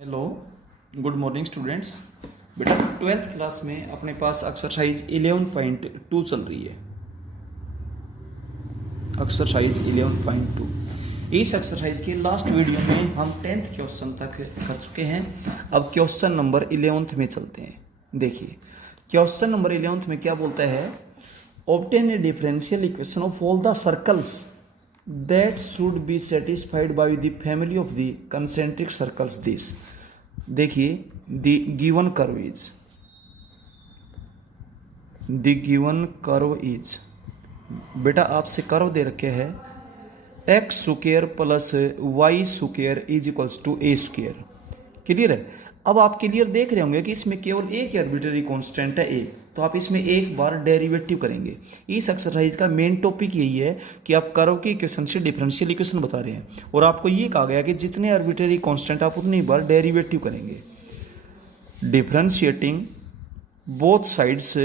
Hello, good morning students. बेटा 12th class में अपने पास एक्सरसाइज 11.2 चल रही है। एक्सरसाइज 11.2 इस एक्सरसाइज के लास्ट वीडियो में हम 10th क्वेश्चन तक कर चुके हैं। अब क्वेश्चन नंबर 11th में चलते हैं। देखिए क्वेश्चन नंबर 11th में क्या बोलता है, obtain a differential equation of all the circles that should be satisfied by the family of the concentric circles this। देखिए the given curve is बेटा आपसे कर्व दे रखे है x square plus y square is equals to A square. Clear है। अब आप clear देख रहे होंगे कि इसमें केवल एक आर्बिट्ररी कांस्टेंट है ए, तो आप इसमें एक बार डेरिवेटिव करेंगे। इस एक्सरसाइज का मेन टॉपिक यही है कि आप कर्व की इक्वेशन से डिफरेंशियल इक्वेशन बता रहे हैं और आपको ये कहा गया कि जितने आर्बिट्ररी कांस्टेंट आप उतनी बार डेरिवेटिव करेंगे। Differentiating both sides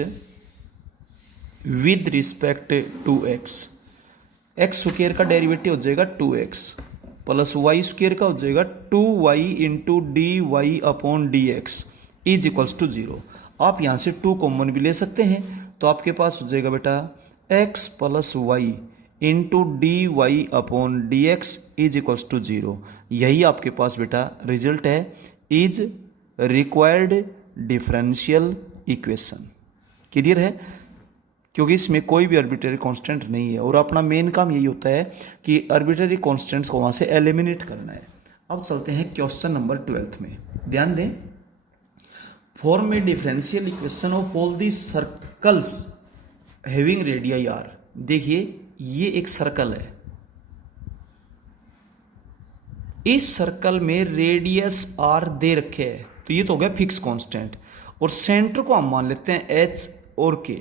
with respect to x. X square का डेरिवेटिव हो जाएगा 2x प्लस वाई स्क्वायर का हो जाएगा 2y into D Y upon D x is equals to 0। आप यहाँ से 2 कॉमन भी ले सकते हैं, तो आपके पास हो जाएगा बेटा x plus y into D Y upon D x is equals to 0। यही आपके पास बेटा रिजल्ट है, is required differential equation. Clear है, क्योंकि इसमें कोई भी आर्बिट्ररी कांस्टेंट नहीं है और अपना मेन काम यही होता है कि आर्बिट्ररी कांस्टेंट्स को वहाँ से एलिमिनेट करना है। अब चलते हैं क्वेश्चन नंबर 12 में। ध्यान दें, form a differential equation of all the circles having radii r. देखिए ये एक सर्कल है, इस सर्कल में रेडियस आर दे रखे हैं, तो ये तो हो गया फिक्स कांस्टेंट और सेंटर को हम मान लेते हैं एच और k.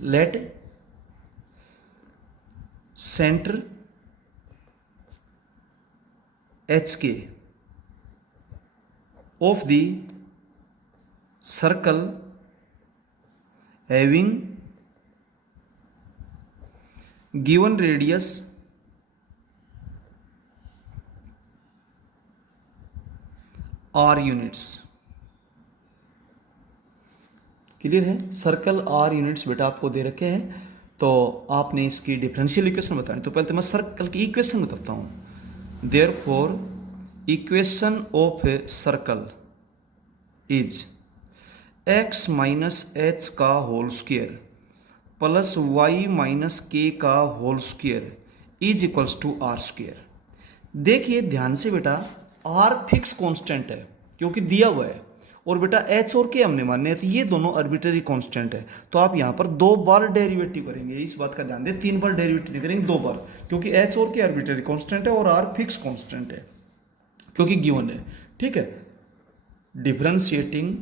Let centre h k of the circle having given radius r units. Clear है, सर्कल आर यूनिट्स बेटा आपको दे रखे हैं, तो आपने इसकी डिफरेंशियल इक्वेशन बतानी। तो पहले तो मैं सर्कल की इक्वेशन बताता हूं। Therefore equation of a circle is X minus H का whole square plus Y minus के का whole square is equals to are square. देखिए ध्यान से बेटा, आर फिक्स कांस्टेंट है क्योंकि दिया हुआ है, और बेटा एच और के हमने माने हैं, तो ये दोनों आर्बिट्ररी कांस्टेंट है, तो आप यहाँ पर 2 बार डेरिवेटिव करेंगे। इस बात का ध्यान दें, 3 बार डेरिवेटिव नहीं करेंगे, 2 बार, क्योंकि एच और के आर्बिट्ररी कांस्टेंट है और आर फिक्स कांस्टेंट है क्योंकि गिवन है। ठीक है, differentiating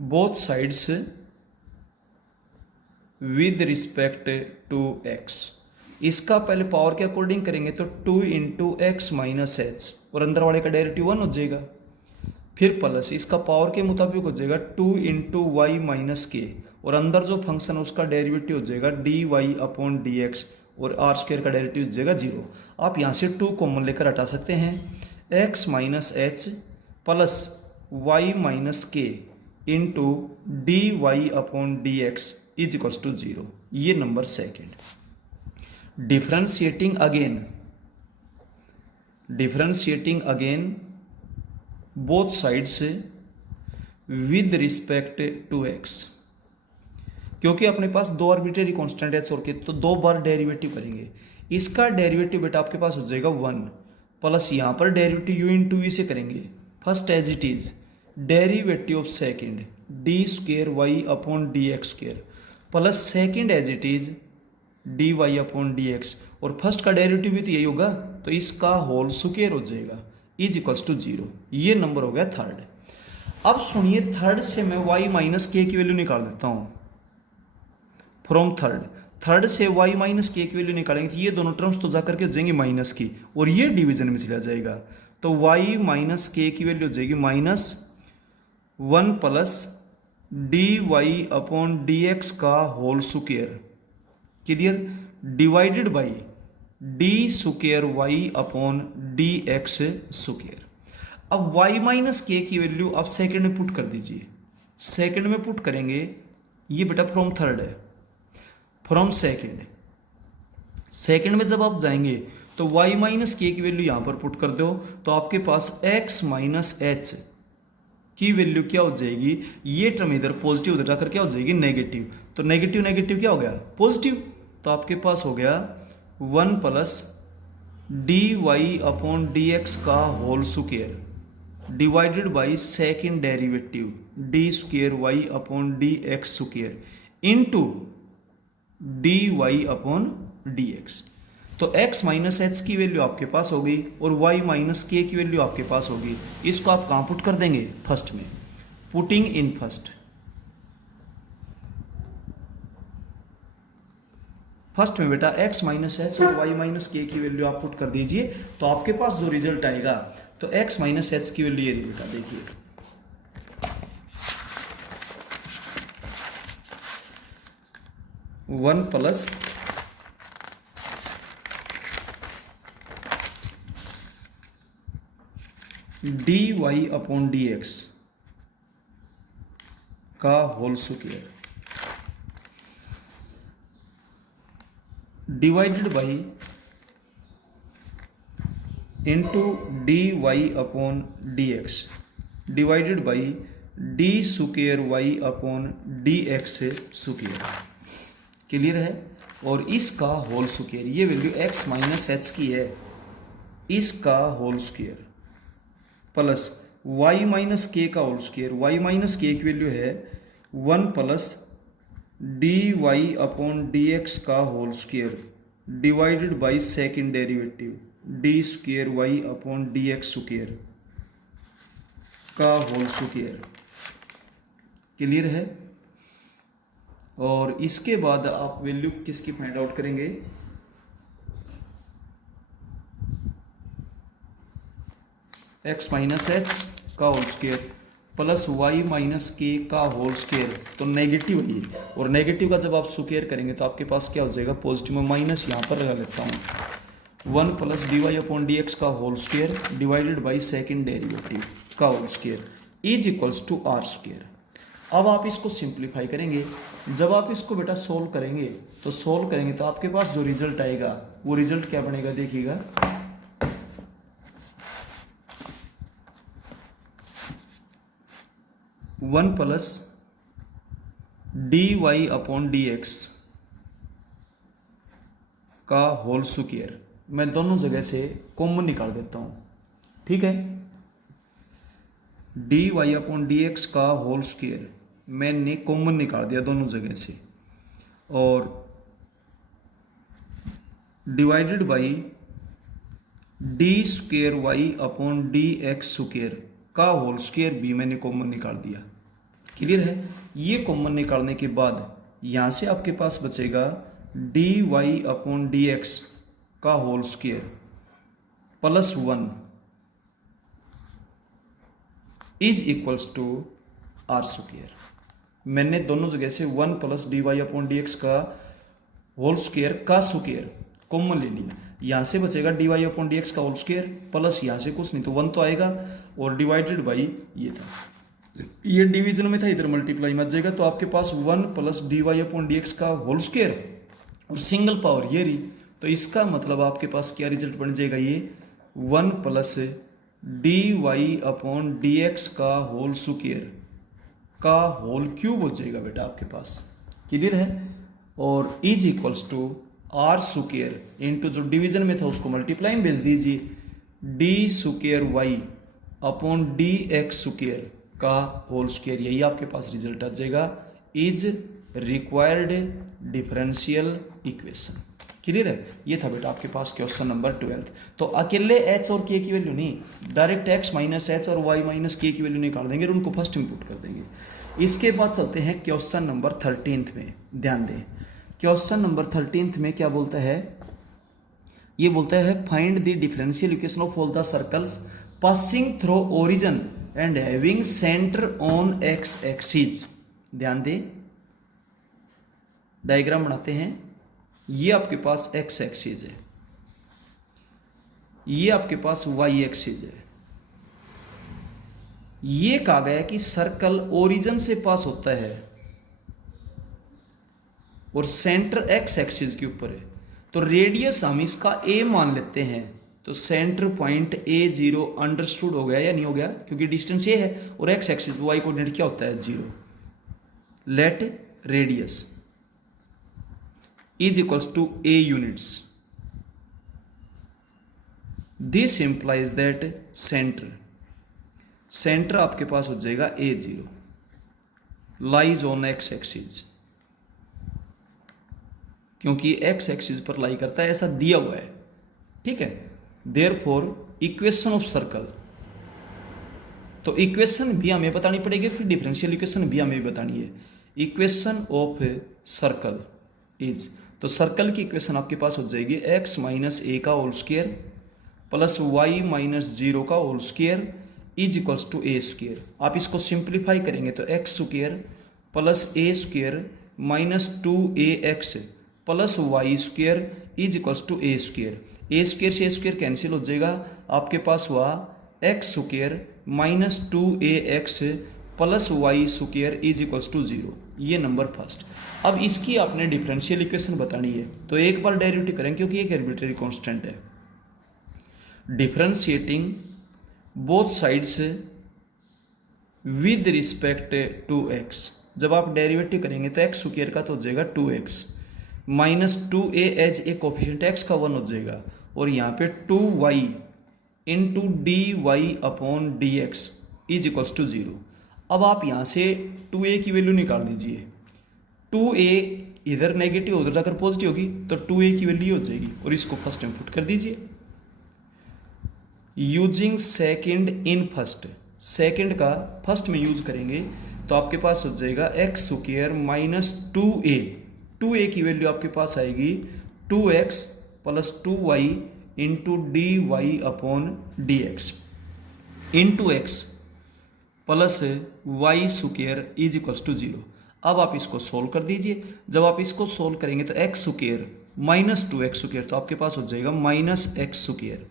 both sides with respect to x. इसका पहले पावर के अकॉर्डिंग करेंगे तो 2 इंटू एक्स माइनस एच और अंदर वाले का डेरिवेटिव 1 हो जाएगा, फिर प्लस इसका पावर के मुताबिक हो जाएगा 2 इंटू वाई माइनस के और अंदर जो फंक्शन उसका डेरिवेटिव हो जाएगा d Y upon D x और आर स्क्वायर का डेरिवेटिव हो जाएगा 0। आप यहाँ से 2 कॉमन लेकर हटा सकते हैं। X minus H plus Y minus के into D Y upon D x is equals to 0। ये number second. Differentiating again both sides with respect to X. क्योंकि अपने पास 2 आर्बिट्ररी कांस्टेंट एच और के, तो 2 बार डेरिवेटिव करेंगे। इसका डेरिवेटिव बेटा आपके पास हो जाएगा 1 प्लस यहाँ पर डेरिवेटिव यू इंटू वी से करेंगे। First as it is derivative of second d square Y upon D x square plus second as it is d Y upon D x, और फर्स्ट का डेरिवेटिव भी तो यही होगा, तो इसका होल स्क्वेयर हो जाएगा इज इक्वल्स टू 0। ये नंबर हो गया थर्ड। अब सुनिए, थर्ड से मैं y माइनस के की वैल्यू निकाल देता हूं। फ्रॉम थर्ड से y माइनस के की वैल्यू निकालेंगे तो ये दोनों टर्म्स तो जाकर के हो जाएंगे माइनस की, और ये डिवीजन में चला जाएगा, तो y माइनस के की वैल्यू हो जाएगी -1 plus D Y upon D x का whole square. Clear, divided by D square Y upon D x square. अब y माइनस के की वैल्यू आप सेकंड में पुट कर दीजिए। सेकंड में पुट करेंगे, ये बेटा फ्रॉम थर्ड है, फ्रॉम सेकंड। सेकंड में जब आप जाएंगे तो y माइनस के की वैल्यू यहां पर पुट कर दो, तो आपके पास x माइनस एच की वैल्यू क्या हो जाएगी, ये टर्म इधर पॉजिटिव उधर जाकर क्या हो जाएगी, नेगेटिव। तो नेगेटिव नेगेटिव क्या हो गया, पॉजिटिव। तो आपके पास हो गया 1 plus D Y upon D x का whole square divided by second derivative D square Y upon D x square into D Y upon D x. तो x माइनस एच की वैल्यू आपके पास होगी और y माइनस के की value आपके पास होगी। इसको आप कहाँ पुट कर देंगे, फर्स्ट में, पुटिंग इन फर्स्ट। फर्स्ट में बेटा x माइनस एच और y माइनस के की वैल्यू आप पुट कर दीजिए, तो आपके पास जो रिजल्ट आएगा, तो x माइनस एच की वैल्यू ये रही बेटा, देखिए 1 plus D Y upon D x का whole square divided by into D Y upon D x divided by D square Y upon D x square. Clear है। और इसका होल स्क्वायर, ये वैल्यू x माइनस एच की है, इसका whole square plus y minus के का whole square. y minus के की वैल्यू है 1 plus D Y upon D x का whole square divided by second derivative D square Y upon D x square का होल स्क्वायर। क्लियर है। और इसके बाद आप वैल्यू किसकी फाइंड आउट करेंगे, x माइनस एच का whole square plus y minus के का होल स्क्वायर। तो नेगेटिव है ये, और नेगेटिव का जब आप स्क्वायर करेंगे तो आपके पास क्या हो जाएगा, पॉजिटिव में माइनस यहाँ पर लगा लेता हूँ 1 plus D Y upon D x का whole square divided by second derivative का whole square is equals to are square. अब आप इसको सिंप्लीफाई करेंगे। जब आप इसको बेटा सोल्व करेंगे तो आपके पास जो रिजल्ट आएगा वो रिजल्ट क्या बनेगा, देखिएगा 1 plus D Y upon D x का होल स्क्वायर। मैं दोनों जगह से कॉमन निकाल देता हूं, ठीक है। D Y upon D x का होल स्क्वायर मैंने कॉमन निकाल दिया दोनों जगह से, और divided by D square Y upon D x square का होल स्क्वायर भी मैंने कॉमन निकाल दिया। क्लियर है। ये कॉमन निकालने के बाद यहां से आपके पास बचेगा d Y upon D x का whole square plus 1 is equals to are square. मैंने दोनों जगह से 1 plus D Y upon D x का होल स्क्वायर का स्क्वायर कॉमन ले लिया। यहाँ से बचेगा d Y upon D x का होल स्क्वायर प्लस यहाँ से कुछ नहीं तो 1 तो आएगा, और डिवाइडेड बाई ये था, ये डिवीजन में था, इधर मल्टीप्लाई मत जाएगा। तो आपके पास 1 plus D Y upon D x का होल स्क्वायर और सिंगल पावर ये रही। तो इसका मतलब आपके पास क्या रिजल्ट बन जाएगा, ये 1 plus D Y upon D x का होल स्क्वायर का होल क्यूब हो जाएगा बेटा आपके पास। क्लियर है। और is equals to are square into जो डिवीजन में था उसको मल्टीप्लाई में भेज दीजिए, d square Y upon D x square का होल स्क्वायर। यही आपके पास रिजल्ट आ जाएगा, is required differential equation. Clear है। ये था बेटा आपके पास क्वेश्चन नंबर 12। तो अकेले h और k की वैल्यू नहीं, डायरेक्ट x माइनस एच और y माइनस के की वैल्यू निकाल देंगे और उनको फर्स्ट इनपुट कर देंगे। इसके बाद चलते हैं क्वेश्चन नंबर 13 में। ध्यान दें, क्वेश्चन नंबर 13 में क्या बोलता है, ये बोलता है find the differential equation of all the circles passing through origin and having centre on x axis. ध्यान दें, डायग्राम बनाते हैं। ये आपके पास एक्स एक्सिस है, ये आपके पास वाई एक्सिस है। ये कहा गया कि सर्कल ओरिजिन से पास होता है और सेंटर एक्स एक्सिस के ऊपर है, तो रेडियस हम इसका ए मान लेते हैं। तो centre point A zero understood हो गया या नहीं हो गया, क्योंकि डिस्टेंस ये है और एक्स एक्सिस वाई कोऑर्डिनेट क्या होता है, zero. Let radius is equals to a units. This implies that centre आपके पास हो जाएगा a zero lies on x axis, क्योंकि एक्स एक्सिस पर लाई करता है, ऐसा दिया हुआ है, ठीक है। देयरफॉर इक्वेशन ऑफ सर्कल, तो इक्वेशन भी हमें बतानी पड़ेगी, फिर डिफरेंशियल इक्वेशन भी हमें बतानी है। इक्वेशन ऑफ सर्कल इज, तो सर्कल की इक्वेशन आपके पास हो जाएगी एक्स माइनस ए का whole square plus Y minus zero का whole square is equals to A square. आप इसको सिंप्लीफाई करेंगे तो x square plus a square minus two a x plus y square is equals to A square. A square से a square cancel हो जाएगा, आपके पास हुआ x square minus two a x plus y square is equals to zero. ये number first. अब इसकी आपने डिफरेंशियल इक्वेशन बतानी है, तो एक बार डेरिवेटिव करेंगे क्योंकि एक आर्बिट्रेरी कांस्टेंट है। Differentiating both sides with respect to x. जब आप डेरिवेटिव करेंगे तो एक्स स्क्वायर का तो हो जाएगा 2x minus 2a as a coefficient x का 1 हो जाएगा, और यहाँ पे 2y into D Y upon D x is equals to 0। अब आप यहाँ से 2a की वैल्यू निकाल दीजिए। 2a इधर नेगेटिव उधर जाकर पॉजिटिव होगी, तो 2a की वैल्यू हो जाएगी, और इसको फर्स्ट में पुट कर दीजिए। Using second in first, second का फर्स्ट में यूज करेंगे तो आपके पास हो जाएगा एक्स स्क्वायर माइनस 2a की वैल्यू आपके पास आएगी 2x plus 2y into D Y upon D x into x plus y square is equals to 0। अब आप इसको सोल्व कर दीजिए। जब आप इसको सोल्व करेंगे तो x square minus 2x square, तो आपके पास हो जाएगा minus x square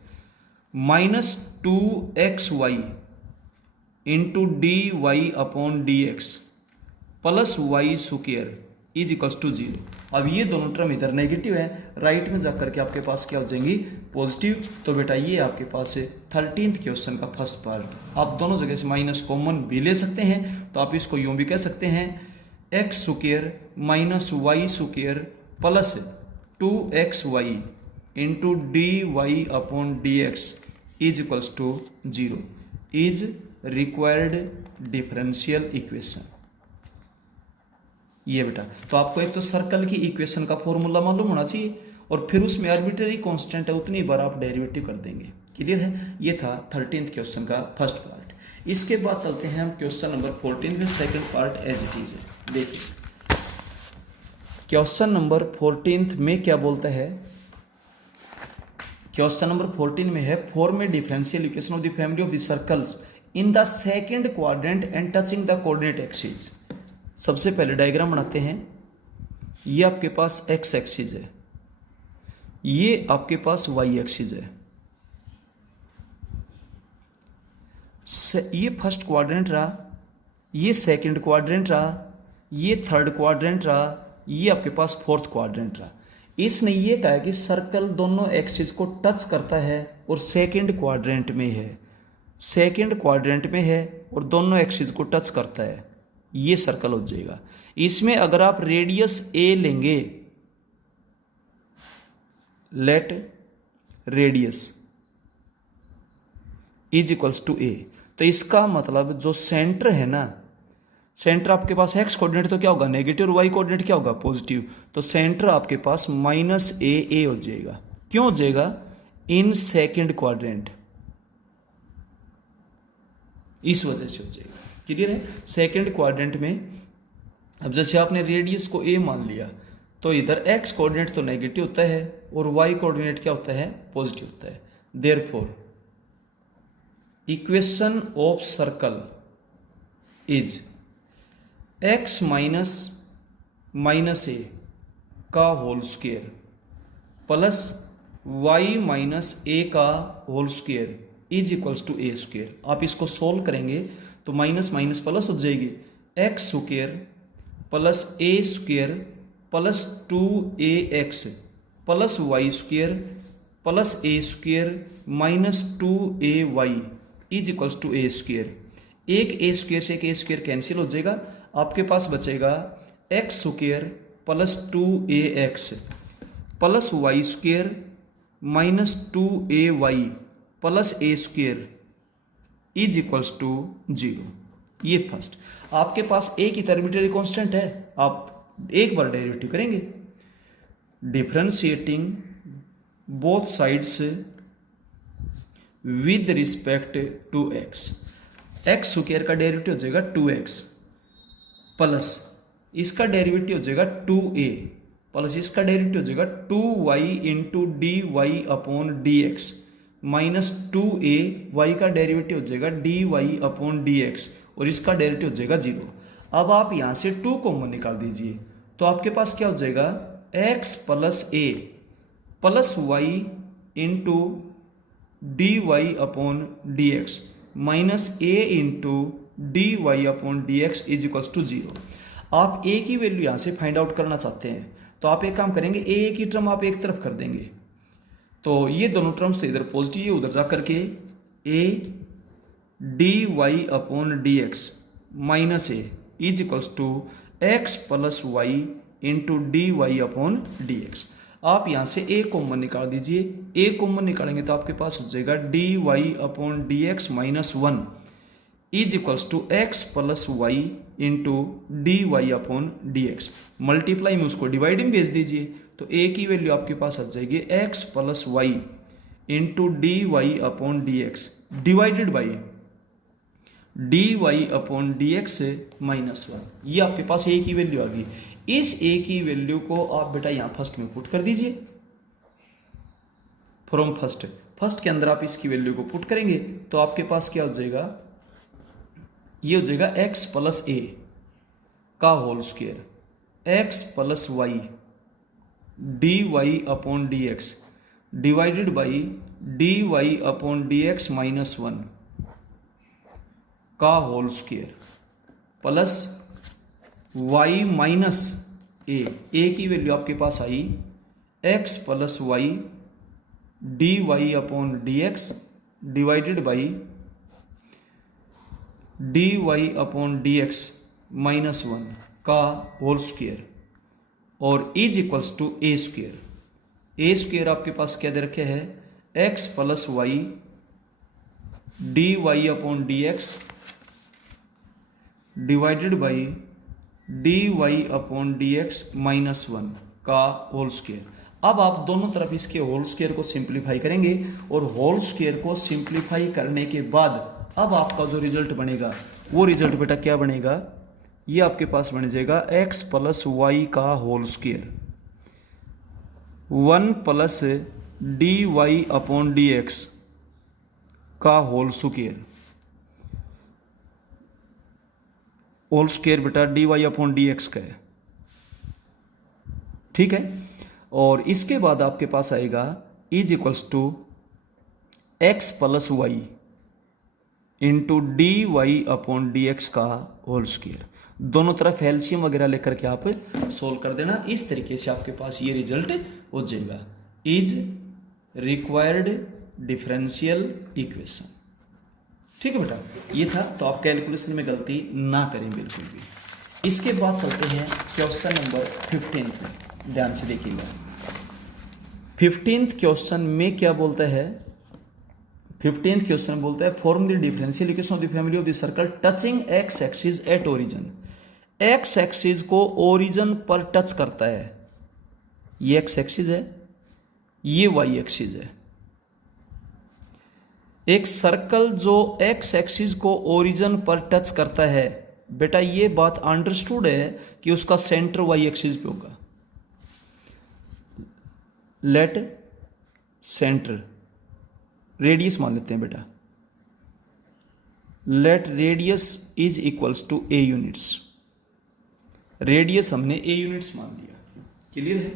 minus 2xy into D Y upon D x plus y square is equals to 0। अब ये दोनों टर्म इधर नेगेटिव है, राइट में जाकर के आपके पास क्या हो जाएंगी, पॉजिटिव। तो बेटा ये आपके पास है 13th क्वेश्चन का फर्स्ट पार्ट। आप दोनों जगह से माइनस कॉमन भी ले सकते हैं, तो आप इसको यूं भी कह सकते हैं x square minus y square plus 2xy into D Y upon D x is equals to 0 is required differential equation. ये बेटा, तो आपको एक तो सर्कल की इक्वेशन का फॉर्मूला मालूम होना चाहिए, और फिर उसमें आर्बिट्रेरी कांस्टेंट है उतनी बार आप डेरिवेटिव कर देंगे। क्लियर है? ये था 13th क्वेश्चन का फर्स्ट पार्ट। इसके बाद चलते हैं हम क्वेश्चन नंबर 14 में, second part as it is है। देखिए क्वेश्चन नंबर 14 में क्या बोलता है। क्वेश्चन नंबर 14 में है form a differential equation of the family of the circles in the second quadrant and touching the coordinate axis. सबसे पहले डायग्राम बनाते हैं। ये आपके पास एक्स एक्सिस है, ये आपके पास वाई एक्सिस है। ये फर्स्ट क्वाड्रेंट रहा, ये सेकंड क्वाड्रेंट रहा, ये थर्ड क्वाड्रेंट रहा, ये आपके पास फोर्थ क्वाड्रेंट रहा। इसने ये कहा कि सर्कल दोनों एक्सिस को टच करता है और सेकंड क्वाड्रेंट में है, सेकंड क्वाड्रेंट में है और दोनों एक्सिस को टच करता है। ये सर्कल हो जाएगा। इसमें अगर आप रेडियस ए लेंगे, let radius is equals to a, तो इसका मतलब जो सेंटर है ना, सेंटर आपके पास एक्स कोऑर्डिनेट तो क्या होगा नेगेटिव, और वाई कोऑर्डिनेट क्या होगा पॉजिटिव, तो सेंटर आपके पास माइनस ए हो जाएगा। क्यों हो जाएगा? इन सेकंड क्वाड्रेंट, इस वजह से हो जाएगा। क्लियर है? सेकंड क्वाड्रेंट में अब जैसे आपने रेडियस को ए मान लिया, तो इधर एक्स कोऑर्डिनेट तो नेगेटिव होता है और वाई कोऑर्डिनेट क्या होता है, पॉजिटिव होता है। Therefore equation of circle is X minus ए का whole square plus Y minus ए का whole square is equals to A square. आप इसको सोल्व करेंगे तो माइनस माइनस प्लस हो जाएगी, x square plus a square plus 2ax plus y square plus a square minus 2ay is equals to A square. एक a square से एक a square cancel हो जाएगा, आपके पास बचेगा x square plus 2ax plus y square minus 2ay plus a square is equals to 0। ये first, आपके पास एक ही आर्बिट्रेरी कांस्टेंट है, आप एक बार डेरिवेटिव करेंगे, differentiating both sides with respect to x. X square का डेरिवेटिव हो जाएगा 2x प्लस इसका डेरिवेटिव हो जाएगा 2a प्लस इसका डेरिवेटिव हो जाएगा 2y into D Y upon D x minus 2a y का डेरिवेटिव हो जाएगा dy अपॉन डी एक्स और इसका डेरिवेटिव हो जाएगा 0। अब आप यहाँ से 2 कॉमन निकाल दीजिए, तो आपके पास क्या हो जाएगा x plus a plus y into D Y upon D x minus a into D Y upon D x is equals to 0। आप ए की वैल्यू यहाँ से फाइंड आउट करना चाहते हैं, तो आप एक काम करेंगे, ए की टर्म आप एक तरफ कर देंगे, तो ये दोनों टर्म्स तो इधर पॉजिटिव है, उधर जा करके a d Y upon D x minus a is equals to x plus y into D Y upon D x. आप यहाँ से ए कॉमन निकाल दीजिए, ए कॉमन निकालेंगे तो आपके पास हो जाएगा d Y upon D x minus 1 is equals to x plus y into D Y upon D x. Multiply में उसको डिवाइड में भेज दीजिए, तो ए की वैल्यू आपके पास आ जाएगी x plus y into D Y upon D x divided by d Y upon D x minus 1। ये आपके पास ए की वैल्यू आ गई। इस ए की वैल्यू को आप बेटा यहां फर्स्ट में पुट कर दीजिए, फ्रॉम फर्स्ट के अंदर आप इसकी वैल्यू को पुट करेंगे तो आपके पास क्या हो जाएगा, ये हो जाएगा एक्स प्लस ए का whole square x plus y d Y upon D x divided by d Y upon D x minus 1 का whole square plus y minus a की वैल्यू आपके पास आई x plus y d Y upon D x divided by d Y upon D x minus 1 का whole square और is equals to A square आपके पास क्या दे रखे है x plus y d Y upon D x divided by d Y upon D x minus 1 का whole square. अब आप दोनों तरफ इसके होल स्क्वायर को सिंप्लीफाई करेंगे और होल स्क्वायर को सिंप्लीफाई करने के बाद अब आपका जो रिजल्ट बनेगा वो रिजल्ट बेटा क्या बनेगा, ये आपके पास बन जाएगा एक्स प्लस वाई का whole square 1 plus D Y upon D x का होल स्क्वायर बेटा d Y upon D x का है, ठीक है। और इसके बाद आपके पास आएगा is equals to x plus y into D Y upon D x का होल स्क्वायर। दोनों तरफ एलसीएम वगैरह लेकर के आप सोल्व कर देना, इस तरीके से आपके पास ये रिजल्ट हो जाएगा। इज रिक्वायर्ड डिफरेंशियल इक्वेशन, ठीक है बेटा, ये था। तो आप कैलकुलेशन में गलती ना करें बिल्कुल भी। इसके बाद चलते हैं क्वेश्चन नंबर 15 में, ध्यान से देखिएगा। 15th क्वेश्चन में क्या बोलता है, 15th क्वेश्चन बोलता है form the differential equation of the family of the circle touching x axis at origin. X axis को ओरिजिन पर टच करता है, ये एक्स एक्सिस है, ये वाई एक्सिस है। एक सर्कल जो एक्स एक्सिस को ओरिजिन पर टच करता है, बेटा ये बात अंडरस्टूड है कि उसका सेंटर वाई एक्सिस पे होगा। लेट सेंटर रेडियस मान लेते हैं बेटा, let radius is equals to a units. Radius हमने ए यूनिट्स मान लिया, क्लियर है।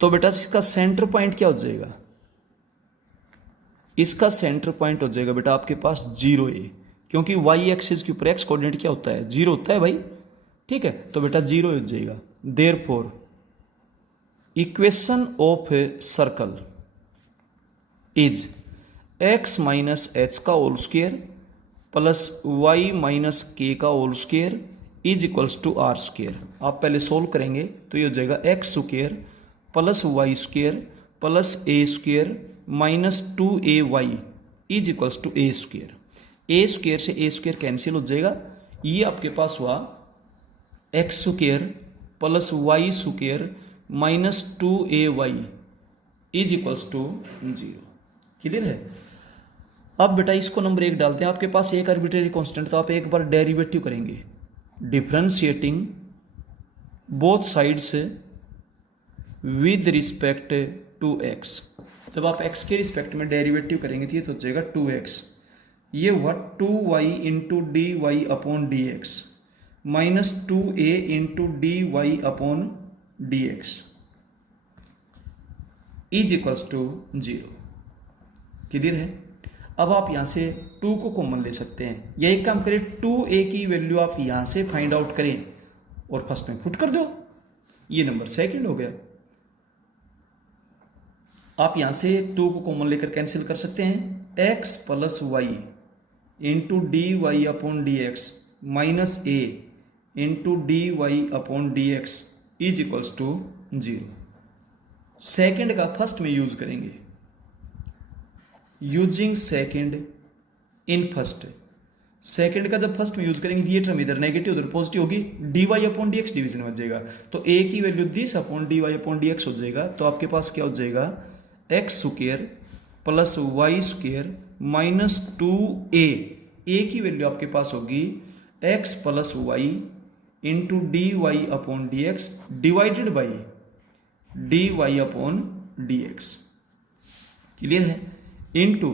तो बेटा इसका सेंटर पॉइंट क्या हो जाएगा, इसका सेंटर पॉइंट हो जाएगा बेटा आपके पास 0 a, क्योंकि वाई एक्सिस के ऊपर एक्स कोऑर्डिनेट क्या होता है, 0 होता है भाई, ठीक है, तो बेटा 0 हो जाएगा। Therefore equation of a circle is x minus H का whole square plus Y minus के का whole square is equals to r square. आप पहले सोल्व करेंगे तो ये हो जाएगा x square plus y square plus a square minus 2ay is equals to a square. A square से ए स्क्वेयर कैंसिल हो जाएगा, ये आपके पास हुआ x square plus y square minus 2ay is equals to 0। Clear है। अब बेटा इसको नंबर 1 डालते हैं, आपके पास एक आर्बिट्रेरी कांस्टेंट, तो आप एक बार डेरिवेटिव करेंगे, differentiating both sides with respect to x. जब आप x के रिस्पेक्ट में डेरिवेटिव करेंगे तो ये तो हो जाएगा 2x, ये हुआ 2y into D Y upon D x minus 2a into D Y upon D x is equals to 0। Clear है। अब आप यहां से 2 को कॉमन ले सकते हैं, या एक काम करें 2a की वैल्यू आप यहां से फाइंड आउट करें और फर्स्ट में पुट कर दो, ये नंबर सेकंड हो गया। आप यहां से 2 को कॉमन लेकर कैंसिल कर सकते हैं, x plus y into D Y upon D x minus a into D Y upon D x is equals to 0। Second का फर्स्ट में यूज करेंगे, using second in first. Second का जब फर्स्ट में यूज करेंगे ये टर्म इधर negative उधर पॉजिटिव होगी, d Y upon D x division बन जाएगा, तो ए की value this upon d Y upon D x हो जाएगा। तो आपके पास क्या हो जाएगा, x square plus y square minus 2a, a की वैल्यू आपके पास होगी x plus y into D Y upon D x divided by d Y upon D x. Clear है। Into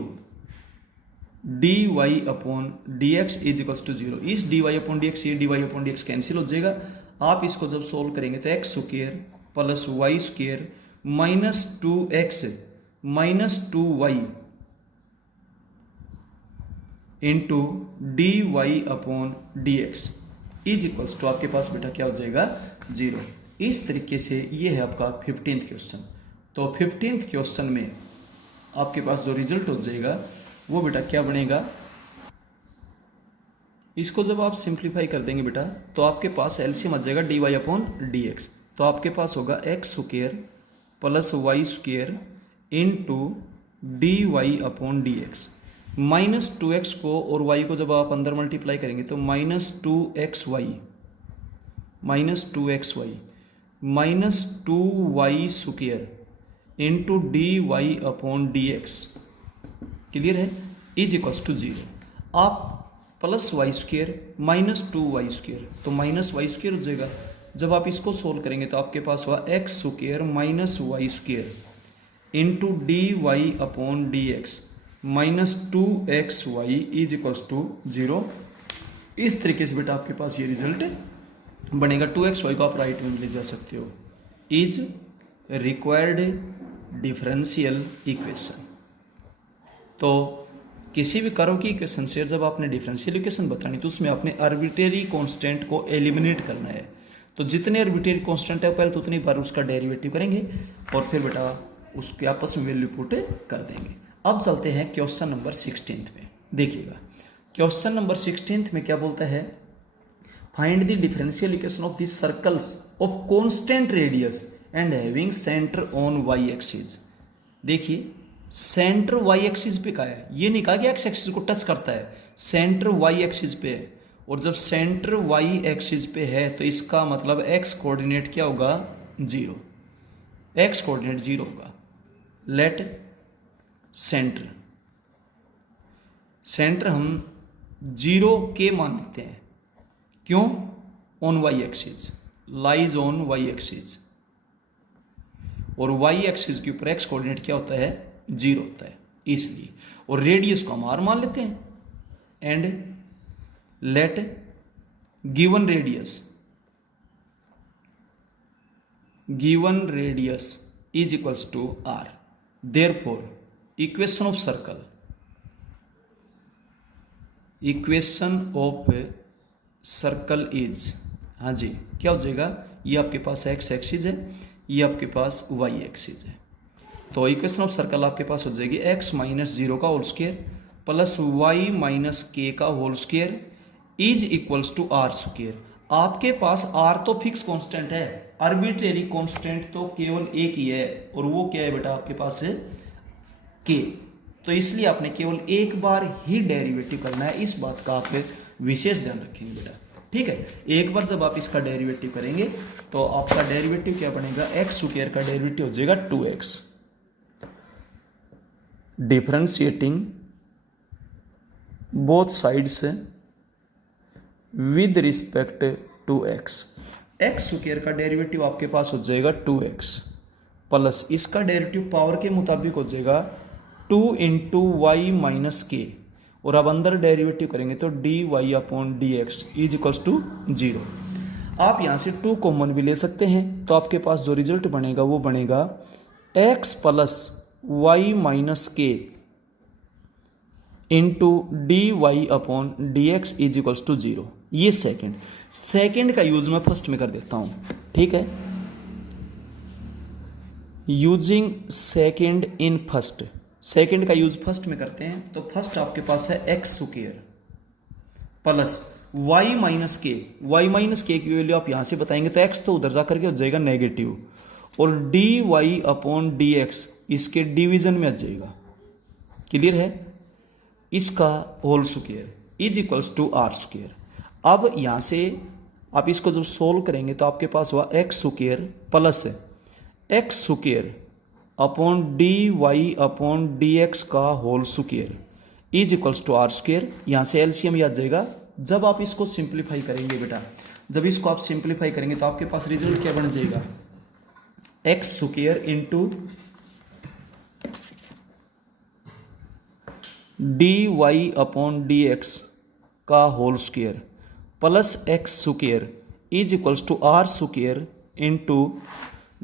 D Y upon D x is equals to 0। इस d Y upon D x ये d Y upon D x cancel हो जाएगा। आप इसको जब solve करेंगे तो x square plus y square minus 2x minus 2y into D Y upon D x is equals to आपके पास बेटा क्या हो जाएगा 0। इस तरीके से ये है आपका 15th क्वेश्चन। तो 15th क्वेश्चन में आपके पास जो रिजल्ट हो जाएगा वो बेटा क्या बनेगा, इसको जब आप सिंप्लीफाई कर देंगे बेटा तो आपके पास एलसीएम आ जाएगा d Y upon D x. तो आपके पास होगा x square plus y square into D Y upon D x minus 2x को और y को जब आप अंदर मल्टीप्लाई करेंगे तो minus 2xy minus 2xy minus 2y square into D Y upon D x. Clear है। Is equals to 0। आप plus y square minus 2y square तो माइनस वाई स्क्वेयर हो जाएगा। जब आप इसको सोल्व करेंगे तो आपके पास हुआ x square minus y square into D Y upon D x minus 2xy is equals to 0। इस तरीके से बेटा आपके पास ये रिजल्ट बनेगा। 2xy को आप राइट में ले जा सकते हो। Is required differential equation. तो किसी भी कर्व की इक्वेशन से जब आपने डिफरेंशियल इक्वेशन बतानी तो उसमें आपने आर्बिट्रेरी कांस्टेंट को एलिमिनेट करना है। तो जितने आर्बिट्रेरी कांस्टेंट है पहले तो उतनी बार उसका डेरिवेटिव करेंगे और फिर बेटा उसके आपस में वैल्यू पुट कर देंगे। अब चलते हैं क्वेश्चन नंबर 16 में। देखिएगा क्वेश्चन नंबर 16 में क्या बोलता है, find the differential equation of the circles of constant radius and having centre on y axis. देखिए सेंटर वाई एक्सिस पे का है, ये नहीं कहा कि एक्स एक्सिस को टच करता है, सेंटर वाई एक्सिस पे है। और जब सेंटर वाई एक्सिस पे है तो इसका मतलब एक्स कोऑर्डिनेट क्या होगा 0, एक्स कोऑर्डिनेट 0 होगा। लेट सेंटर, सेंटर हम 0 के मान लेते हैं, क्यों, on y axis, lies on y axis, और वाई एक्सिस के ऊपर एक्स कोऑर्डिनेट क्या होता है 0 होता है इसलिए। और रेडियस को हम r मान लेते हैं। And let given radius is equals to r। Therefore equation of circle equation of circle is, हाँ जी क्या हो जाएगा, ये आपके पास एक्स एक्सिस है, ये आपके पास वाई एक्सिस है। तो इक्वेशन ऑफ सर्कल आपके पास हो जाएगी एक्स माइनस जीरो का whole square plus Y minus के का whole square is equals to are square. आपके पास आर तो फिक्स कांस्टेंट है, आर्बिट्रेरी कांस्टेंट तो केवल एक ही है, और वो क्या है बेटा आपके पास है के। तो इसलिए आपने केवल एक बार ही डेरिवेटिव करना है, इस बात का आप विशेष ध्यान रखेंगे बेटा, ठीक है। एक बार जब आप इसका डेरिवेटिव करेंगे तो आपका डेरिवेटिव क्या बनेगा, एक्स स्क्वायर का डेरिवेटिव हो जाएगा 2x। Differentiating both sides with respect to x. X square का डेरिवेटिव आपके पास हो जाएगा 2x प्लस इसका डेरिवेटिव पावर के मुताबिक हो जाएगा 2 इंटू वाई माइनस के, और अब अंदर डेरिवेटिव करेंगे तो d Y upon D x is equals to 0। आप यहाँ से 2 कॉमन भी ले सकते हैं, तो आपके पास जो रिजल्ट बनेगा वो बनेगा x प्लस वाई माइनस के into D Y upon D x is equals to 0। ये सेकेंड का यूज मैं फर्स्ट में कर देता हूँ, ठीक है। Using second in first, second का यूज फर्स्ट में करते हैं, तो फर्स्ट आपके पास है x square plus Y minus k. Y minus के की वैल्यू आप यहां से बताएंगे तो एक्स तो उधर जा करके हो जाएगा नेगेटिव, और d Y upon D x इसके डिवीजन में आ जाएगा, क्लियर है। इसका whole square is equals to are square. अब यहां से आप इसको जब सोल्व करेंगे तो आपके पास हुआ x square plus x square upon d Y upon D x का whole square is equals to are square. यहाँ से एलसीएम याद जाएगा। जब आप इसको सिंप्लीफाई करेंगे बेटा, जब इसको आप सिंप्लीफाई करेंगे तो आपके पास रिजल्ट क्या बन जाएगा, x square into D Y upon D x का whole square plus x square is equals to are square into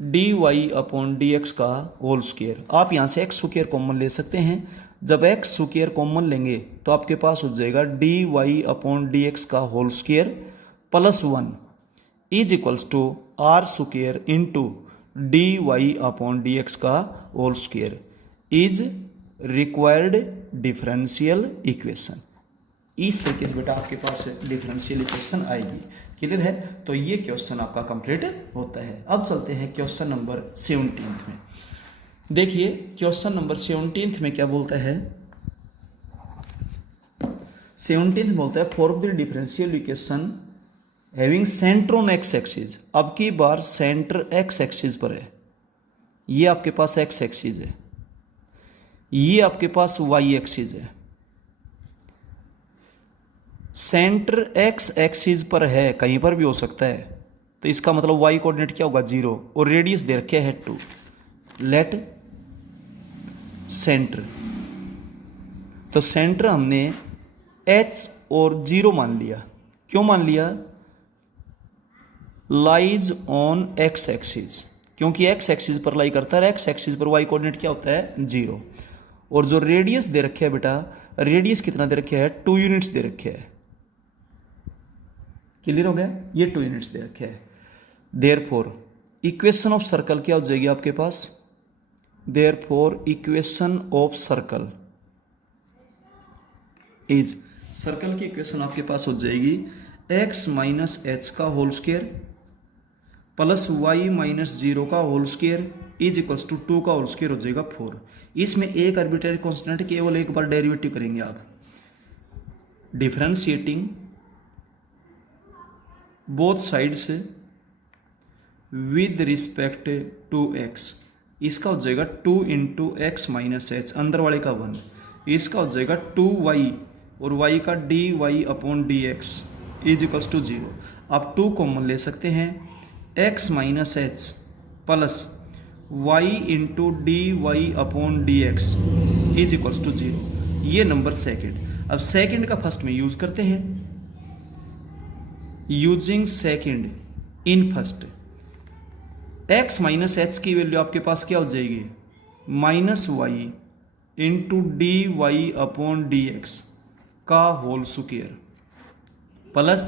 D Y upon D x का होल स्क्वायर। आप यहाँ से एक्स स्क्वायर कॉमन ले सकते हैं। जब एक्स स्क्वायर कॉमन लेंगे तो आपके पास हो जाएगा d Y upon D x का whole square plus 1 is equals to are square into D Y upon D x का whole square is required differential equation. इस तरीके से बेटा आपके पास डिफरेंशियल इक्वेशन आएगी, क्लियर है। तो ये क्वेश्चन आपका कंप्लीट होता है। अब चलते हैं क्वेश्चन नंबर 17 में। देखिए क्वेश्चन नंबर 17 में क्या बोलता है, 17 में बोलता है for the differential equation having centre on x axis. अब की बार सेंटर एक्स एक्सिस पर है, ये आपके पास एक्स एक्सिस है, ये आपके पास वाई एक्सिस है। सेंटर एक्स एक्सिस पर है, कहीं पर भी हो सकता है, तो इसका मतलब वाई कोऑर्डिनेट क्या होगा 0, और रेडियस दे रखे है 2। लेट सेंटर, तो सेंटर हमने एच और 0 मान लिया। क्यों मान लिया, लाइज ऑन एक्स एक्सिस, क्योंकि एक्स एक्सिस पर लाई करता है, एक्स एक्सिस पर वाई कोऑर्डिनेट क्या होता है 0। और जो रेडियस दे रखे है बेटा, रेडियस कितना दे रखे है 2 यूनिट्स दे रखे है, क्लियर हो गया, ये 2 यूनिट्स दे रखे हैं। देयरफॉर इक्वेशन ऑफ सर्कल क्या हो जाएगी आपके पास, therefore equation of circle is, circle की इक्वेशन आपके पास हो जाएगी x माइनस एच का whole square plus Y minus 0 का whole square is equals to 2 का होल स्क्वायर हो जाएगा 4। इसमें एक आर्बिट्रेरी कांस्टेंट केवल एक बार डेरिवेटिव करेंगे आप। Differentiating both sides with respect to x, इसका हो जाएगा 2 इंटू एक्स माइनस एच, अंदर वाले का 1, इसका हो जाएगा 2y और y का dy upon D x is equals to 0। आप 2 कॉमन ले सकते हैं, x minus H plus y into D Y upon D x is equals to 0। ये नंबर सेकेंड। अब सेकेंड का फर्स्ट में यूज करते हैं, using second in first. x minus H की वैल्यू आपके पास क्या हो जाएगी, minus y into D Y upon D x का whole square plus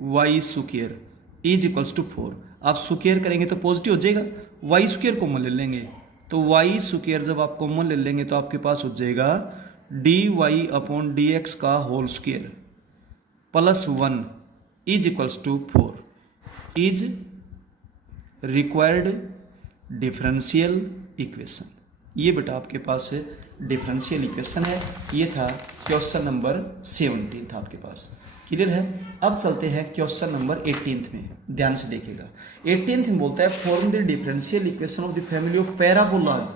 y square is equals to 4। आप स्क्वायर करेंगे तो पॉजिटिव हो जाएगा, वाई स्क्वायर कॉमन ले लेंगे तो वाई स्क्वायर जब आप कॉमन ले लेंगे तो आपके पास हो जाएगा d Y upon D x का whole square plus 1 is equals to 4 is required differential equation. ये बेटा आपके पास डिफरेंशियल इक्वेशन है। ये था क्वेश्चन नंबर 17 था आपके पास। क्लियर है। अब चलते हैं क्वेश्चन नंबर 18 में, ध्यान से देखिएगा। 18 में बोलता है form the differential equation of the family of parabolas.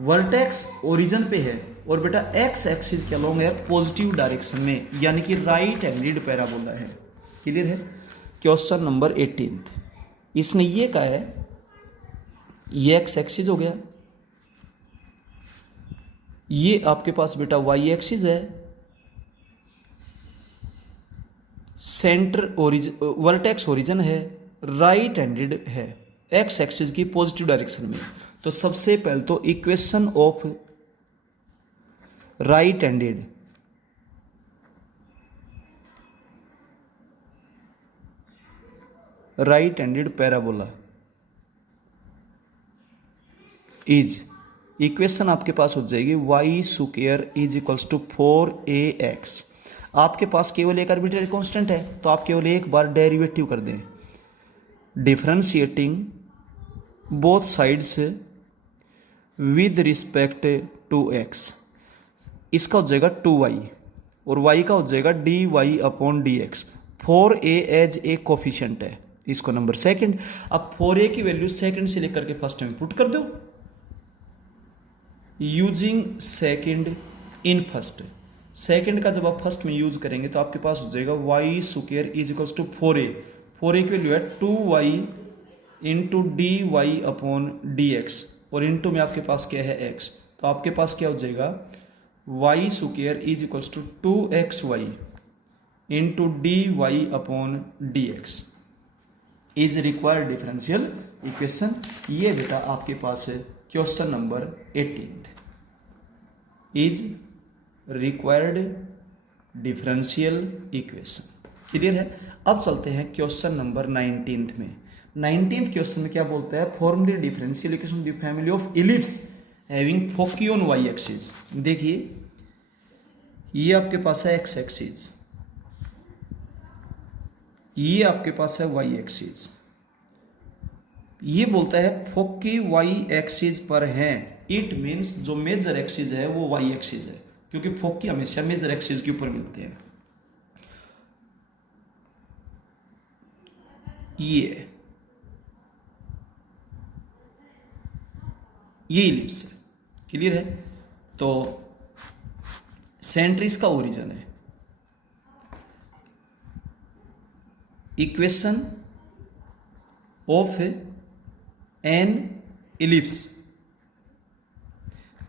Vertex origin पे है और बेटा एक्स एक्सिस के अलोंग है पॉजिटिव डायरेक्शन में, यानी कि राइट हैंडेड पैराबोला है। क्लियर है। क्वेश्चन नंबर 18 इसने ये कहा है, ये एक्स एक्सिस हो गया, ये आपके पास बेटा वाई एक्सिस है, सेंटर ओरिजिन वर्टेक्स ओरिजिन है, राइट हैंडेड है, एक्स एक्सिस की पॉजिटिव डायरेक्शन में। तो सबसे पहले तो equation of right handed parabola is equation आपके पास हो जाएगी y square is equals to 4ax। आपके पास केवल एक आर्बिट्रेरी कांस्टेंट है तो आप केवल एक बार डेरिवेटिव कर दें, differentiating both sides with respect to x। इसका हो जाएगा 2y और y का हो जाएगा dy upon dx। 4a as a coefficient है, इसको नंबर सेकंड। अब 4a की वैल्यू सेकंड से लेकर के फर्स्ट में पुट कर दो using second in first. Second का जब आप फर्स्ट में यूज करेंगे तो आपके पास हो जाएगा y square is equals to 4a। 4a की वैल्यू है 2y into D Y upon D x और इंटू में आपके पास क्या है x। तो आपके पास क्या हो जाएगा y square is equals to 2xy into D Y upon D x is required differential equation. ये बेटा आपके पास है question number 18 is required differential equation. Clear है। अब चलते हैं क्वेश्चन नंबर 19 में। 19th क्वेश्चन में क्या बोलता है, form the differential equation of the family of ellipse having foci on y axis. देखिए ये आपके पास है एक्स एक्सिस, ये आपके पास है वाई एक्सिस। ये बोलता है फोकी वाई एक्सिस पर है, इट मीन्स जो मेजर एक्सिस है वो वाई एक्सिस है, क्योंकि फोकी हमेशा मेजर एक्सिस के ऊपर मिलते हैं। ये इलिप्स है। क्लियर है। तो सेंटर इसका ओरिजिन है। Equation of an ellipse,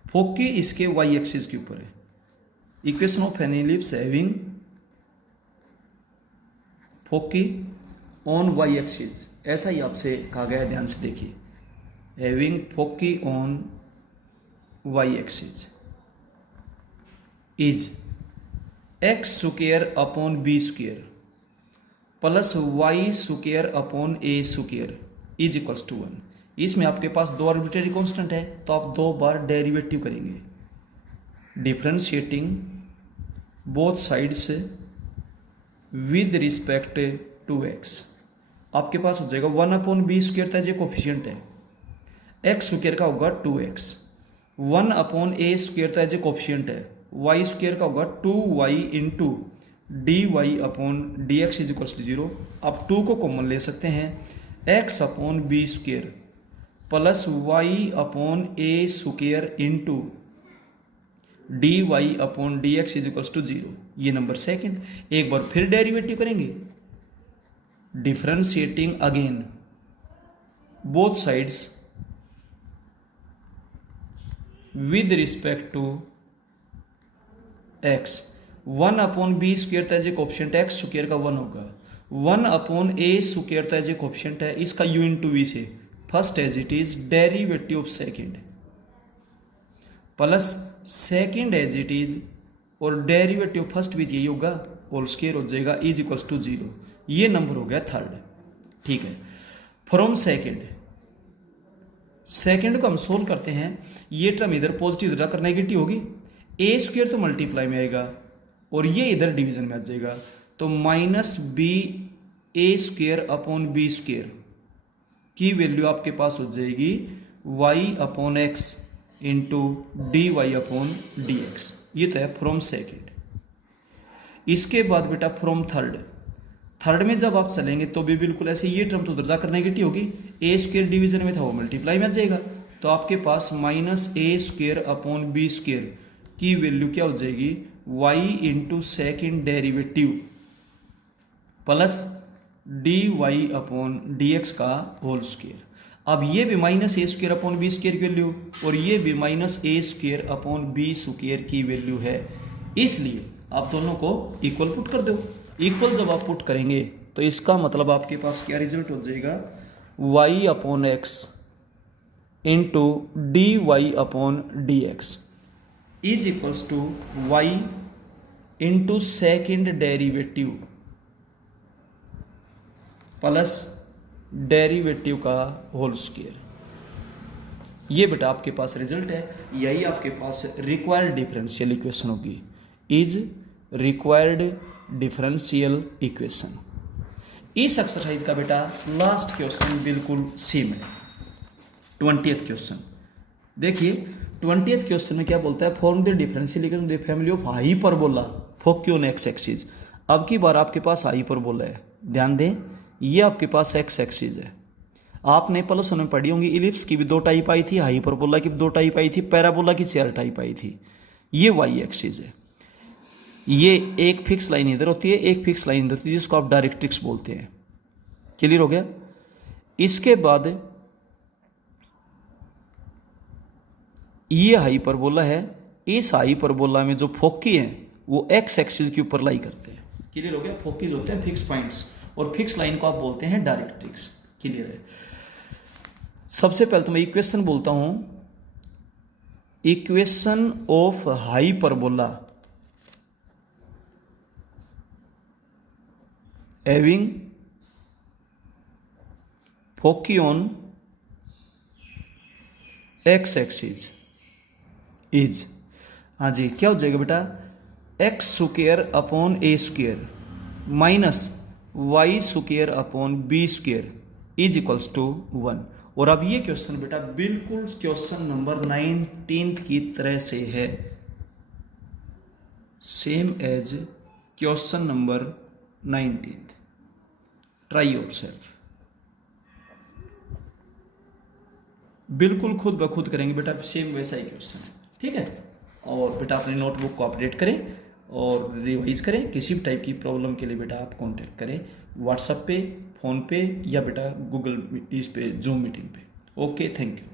foci इसके वाई एक्सिस के ऊपर है। Equation of an ellipse having foci on y axis, ऐसा ही आपसे कहा गया है, ध्यान से देखिए। Having foci on y axis is x square upon b square plus y square upon a square is equals to 1। इसमें आपके पास दो आर्बिट्रेरी कांस्टेंट है तो आप दो बार डेरिवेटिव करेंगे, differentiating both sides with respect to x. आपके पास हो जाएगा 1 अपॉन बी स्क्वायर था, जो कोफिशिएंट है, एक्स स्क्वायर का होगा 2x। 1 अपॉन ए स्क्वायर था, जो कोफिशिएंट है, वाई स्क्वायर का होगा 2y into D Y upon D x is equals to 0। आप 2 को कॉमन ले सकते हैं, x upon b square plus y upon a square into D Y upon D x is equals to 0। ये number second. एक बार फिर derivative करेंगे, differentiating again both sides with respect to x। 1 upon b square था, जो coefficient x square का 1 होगा, 1 upon a square था, जो कोफिशिएंट है, इसका u इंटू वी से first as it is derivative of second plus second as it is और डेरिवेटिव फर्स्ट विथ यही होगा, होल स्क्वायर हो जाएगा इज इक्वल्स टू 0। ये नंबर हो गया थर्ड। ठीक है, फ्रॉम सेकेंड को हम सोल्व करते हैं। ये टर्म इधर पॉजिटिव इधर जाकर नेगेटिव होगी, ए स्क्वायर तो मल्टीप्लाई में आएगा और ये इधर डिवीजन में आ जाएगा, तो minus b a square upon b square की वैल्यू आपके पास हो जाएगी y upon x into D Y upon D x. ये तो है फ्रॉम सेकेंड। इसके बाद बेटा फ्रॉम थर्ड में जब आप चलेंगे तो भी बिल्कुल ऐसे, ये टर्म तो उधर जाकर नेगेटिव होगी, ए स्क्वायर डिवीजन में था वो मल्टीप्लाई में आ जाएगा, तो आपके पास minus a square upon b square की वैल्यू क्या हो जाएगी y into second derivative plus D Y upon D x का होल स्क्वायर। अब ये भी minus a square upon b square की वैल्यू और ये भी minus a square upon b square की वैल्यू है, इसलिए आप दोनों को इक्वल पुट कर दो। इक्वल जब आप पुट करेंगे तो इसका मतलब आपके पास क्या रिजल्ट हो जाएगा y upon x into D Y upon D x is equals to y into second derivative plus derivative का होल स्क्वायर। ये बेटा आपके पास रिजल्ट है, यही आपके पास रिक्वायर्ड डिफरेंशियल इक्वेशन होगी, इज रिक्वायर्ड डिफरेंशियल इक्वेशन। इस एक्सरसाइज का बेटा लास्ट क्वेश्चन बिल्कुल सेम है, 20th क्वेश्चन। देखिए 20th क्वेश्चन में क्या बोलता है, form the differential equation the family of hyperbola focus on x axis. अब की बार आपके पास हाइपरबोला है, ध्यान दें ये आपके पास एक्स एक्सिस है। आपने प्लस में पढ़ी होंगी इलिप्स की भी 2 टाइप आई थी, हाइपरबोला की भी 2 टाइप आई थी, पैराबोला की 4 टाइप आई थी। ये वाई एक्सिस है, ये एक फिक्स लाइन इधर होती है, एक फिक्स लाइन इधर होती है, जिसको आप डायरेक्ट्रिक्स बोलते हैं। क्लियर हो गया। इसके बाद ये हाइपरबोला है, इस हाइपरबोला में जो फोकी हैं वो एक्स एक्सिस के ऊपर लाई करते हैं। क्लियर हो गया। फोकीज होते हैं फिक्स पॉइंट्स और फिक्स लाइन को आप बोलते हैं डायरेक्ट्रिक्स। क्लियर है। सबसे पहले तो मैं इक्वेशन बोलता हूं, equation of hyperbola having foci on x axis is, हाँ जी क्या हो जाएगा बेटा, x square upon a square minus y square upon b square is equals to 1। और अब ये क्वेश्चन बेटा बिल्कुल क्वेश्चन नंबर 19 की तरह से है, same as question number 19। Try yourself, बिल्कुल खुद ब खुद करेंगे बेटा, सेम वैसा ही क्वेश्चन है। ठीक है। और बेटा अपनी नोटबुक को अपडेट करें और रिवाइज करें। किसी भी टाइप की प्रॉब्लम के लिए बेटा आप कांटेक्ट करें व्हाट्सएप पे, फ़ोन पे या बेटा गूगल इस पे जूम मीटिंग पे। Okay, thank you.